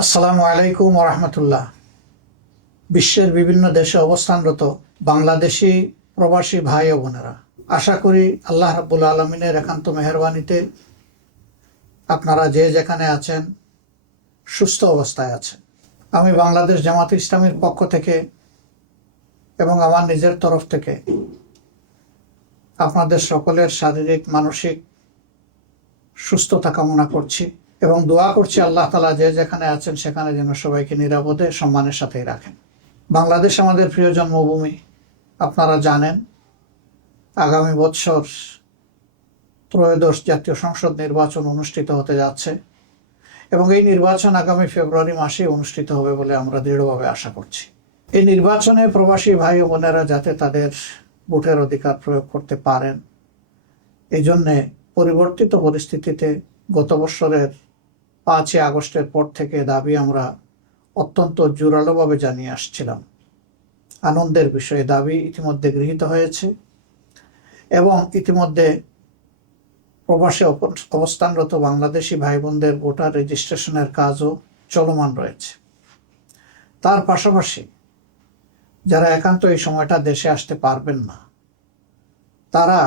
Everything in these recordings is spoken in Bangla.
আসসালামু আলাইকুম রহমতুল্লাহ বিশ্বের বিভিন্ন দেশে অবস্থানরত বাংলাদেশি প্রবাসী ভাই ও বোনেরা, আশা করি আল্লাহ রাব্বুল আলমিনের একান্ত মেহরবানিতে আপনারা যে যেখানে আছেন সুস্থ অবস্থায় আছেন। আমি বাংলাদেশ জামাত ইসলামের পক্ষ থেকে এবং আমার নিজের তরফ থেকে আপনাদের সকলের শারীরিক, মানসিক সুস্থতা কামনা করছি। এবং দোয়া করছি আল্লাহ তালা যে যেখানে আছেন সেখানে যেন সবাইকে নিরাপদে সম্মানের সাথেই রাখেন। বাংলাদেশ আমাদের প্রিয় জন্মভূমি, আপনারা জানেন, আগামী বৎসর ত্রয়োদশ জাতীয় সংসদ নির্বাচন অনুষ্ঠিত হতে যাচ্ছে এবং এই নির্বাচন আগামী ফেব্রুয়ারি মাসে অনুষ্ঠিত হবে বলে আমরা দৃঢ়ভাবে আশা করছি। এই নির্বাচনে প্রবাসী ভাই ও বোনেরা যাতে তাদের ভোটের অধিকার প্রয়োগ করতে পারেন এই জন্যে পরিবর্তিত পরিস্থিতিতে গত বছরের পাঁচই আগস্টের পর থেকে দাবি আমরা অত্যন্ত জোরালোভাবে জানিয়ে আসছিলাম। আনন্দের বিষয়ে দাবি ইতিমধ্যে গৃহীত হয়েছে এবং ইতিমধ্যে প্রবাসে অবস্থানরত বাংলাদেশি ভাই বোনদের ভোটার রেজিস্ট্রেশনের কাজও চলমান রয়েছে। তার পাশাপাশি যারা একান্ত এই সময়টা দেশে আসতে পারবেন না, তারা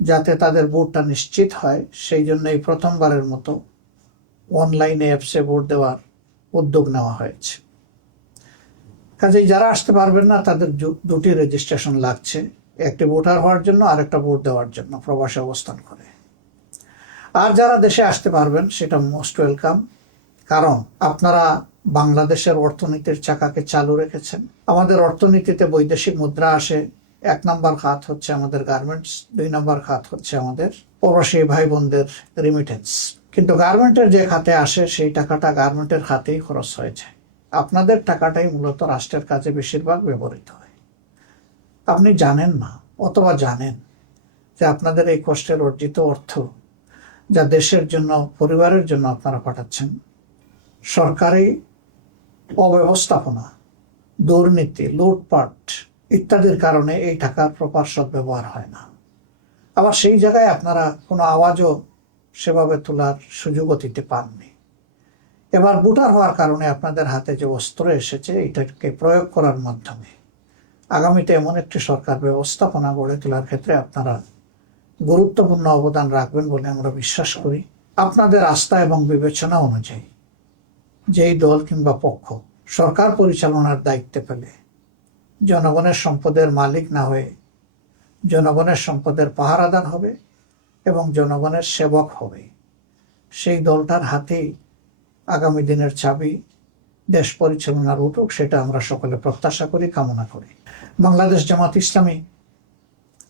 যাতে তাদের ভোটটা নিশ্চিত হয়, সেই জন্য এই প্রথমবারের মতো অনলাইনে অ্যাপসে ভোট দেওয়ার উদ্যোগ নেওয়া হয়েছে। কাজেই যারা আসতে পারবেন না, তাদের দুটি রেজিস্ট্রেশন লাগছে। একটি ভোটার হওয়ার জন্য আর একটা ভোট দেওয়ার জন্য, প্রবাসে অবস্থান করে। আর যারা দেশে আসতে পারবেন, সেটা মোস্ট ওয়েলকাম কারণ আপনারা বাংলাদেশের অর্থনীতির চাকাকে চালু রেখেছেন। আমাদের অর্থনীতিতে বৈদেশিক মুদ্রা আসে, এক নম্বর খাত হচ্ছে আমাদের গার্মেন্টস দুই নম্বর খাত হচ্ছে আমাদের প্রবাসী ভাই বোনদের রিমিটেন্স কিন্তু গার্মেন্টের যে খাতে আসে, সেই টাকাটা গার্মেন্টের খাতেই খরচ হয়ে যায়। আপনাদের টাকাটাই মূলত রাষ্ট্রের কাজে বেশিরভাগ ব্যবহৃত হয়। আপনি জানেন না, অথবা জানেন, যে আপনাদের এই কষ্টের অর্জিত অর্থ যা দেশের জন্য, পরিবারের জন্য আপনারা পাঠাচ্ছেন, সরকারি অব্যবস্থাপনা, দুর্নীতি, লুটপাট ইত্যাদির কারণে এই টাকার প্রপার সদ্ব্যবহার হয় না। আবার সেই জায়গায় আপনারা কোনো আওয়াজও সেভাবে তোলার সুযোগও দিতে পাননি। এবার বুটার হওয়ার কারণে আপনাদের হাতে যে অস্ত্র এসেছে, এটাকে প্রয়োগ করার মাধ্যমে আগামীতে এমন একটি সরকার ব্যবস্থাপনা গড়ে তোলার ক্ষেত্রে আপনারা গুরুত্বপূর্ণ অবদান রাখবেন বলে আমরা বিশ্বাস করি। আপনাদের আস্থা এবং বিবেচনা অনুযায়ী যেই দল কিংবা পক্ষ সরকার পরিচালনার দায়িত্বে পেলে জনগণের সম্পদের মালিক না হয়ে জনগণের সম্পদের পাহারাদার হবে এবং জনগণের সেবক হবে। সেই দলটার হাতেই আগামী দিনের চাবি দেশ পরিচালনার উঠুক, সেটা আমরা সকলে প্রত্যাশা করি, কামনা করি। বাংলাদেশ জামাত ইসলামী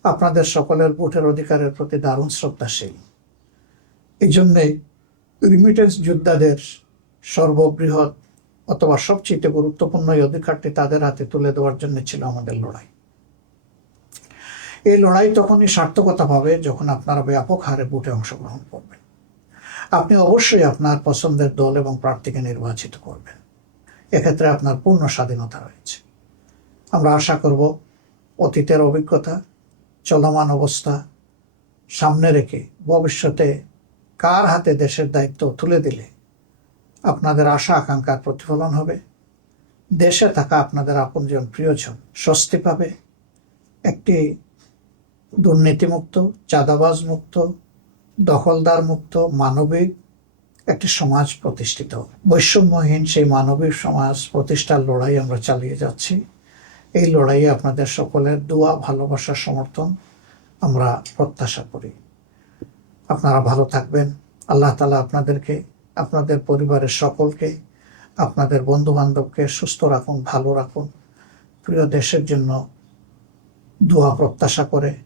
আপনাদের সকলের ভোটের অধিকারের প্রতি দারুণ শ্রদ্ধাশীল। এই জন্যে রিমিটেন্স যোদ্ধাদের সর্ববৃহৎ অথবা সবচেয়ে গুরুত্বপূর্ণ এই অধিকারটি তাদের হাতে তুলে দেওয়ার জন্য ছিল আমাদের লড়াই। এই লড়াই তখনই সার্থকতা পাবে যখন আপনারা ব্যাপক হারে ভোটে অংশগ্রহণ করবেন। আপনি অবশ্যই আপনার পছন্দের দল এবং প্রার্থীকে নির্বাচিত করবেন। এক্ষেত্রে আপনার পূর্ণ স্বাধীনতা রয়েছে। আমরা আশা করব অতীতের অভিজ্ঞতা, চলমান অবস্থা সামনে রেখে ভবিষ্যতে কার হাতে দেশের দায়িত্ব তুলে দিলে আপনাদের আশা আকাঙ্ক্ষার প্রতিফলন হবে। দেশে থাকা আপনাদের আপনজন প্রিয়জন স্বস্তি পাবে। একটি দুর্নীতিমুক্ত চাঁদাবাজ মুক্ত দখলদার মুক্ত মানবিক একটি সমাজ প্রতিষ্ঠিত। বৈষম্যহীন সেই মানবিক সমাজ প্রতিষ্ঠার লড়াই আমরা চালিয়ে যাচ্ছি। এই লড়াইয়ে আপনাদের সকলের দোয়া, ভালোবাসা, সমর্থন আমরা প্রত্যাশা করি। আপনারা ভালো থাকবেন। আল্লাহ তালা আপনাদেরকে, আপনাদের পরিবারের সকলকে, আপনাদের বন্ধু বান্ধবকে সুস্থ রাখুন, ভালো রাখুন। প্রিয় দেশের জন্য দোয়া প্রত্যাশা করে